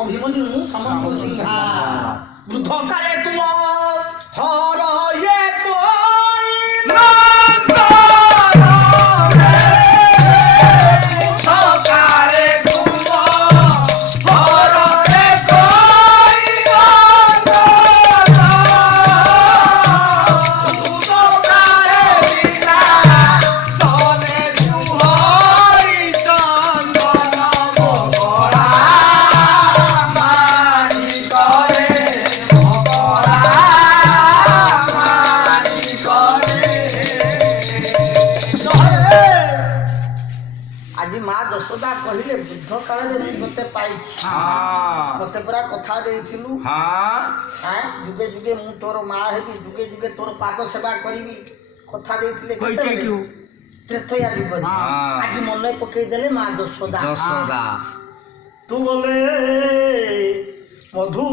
অভিমন্যু সমন্ত সিংহা বৃদ্ধ কালে তুম হর ইয়ে যশোদা কহিলে বৃদ্ধ কালে মতে পাইছি মতে পুরা কথা ଦେଇଥିଲୁ যুগে যুগে ମୁଁ ତୋର ମା ହେବି ଯୁগে ଯୁগে ତୋର ପାଦ ସେବା କରିବି କଥା ଦେଇଥିଲେ ତ୍ରେତୟା ଯୁଗରେ ଆଜି ମନେ ପକେଇଦେଲେ ମା ଯଶୋଦା ତୁ ବୋଲେ ମଧୁ